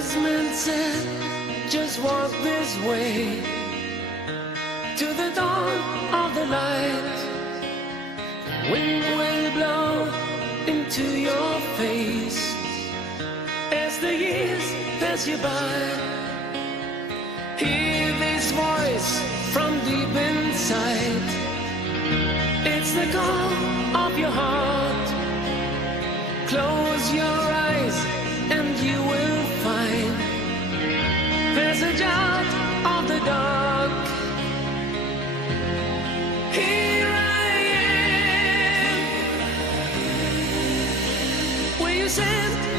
wise man said, just walk this way to the dawn of the light. Wind will blow into your face as the years pass you by. Hear this voice from deep inside. It's the call of your heart. Close your eyes and you will find passage out of the dark. Here I am, where you stand.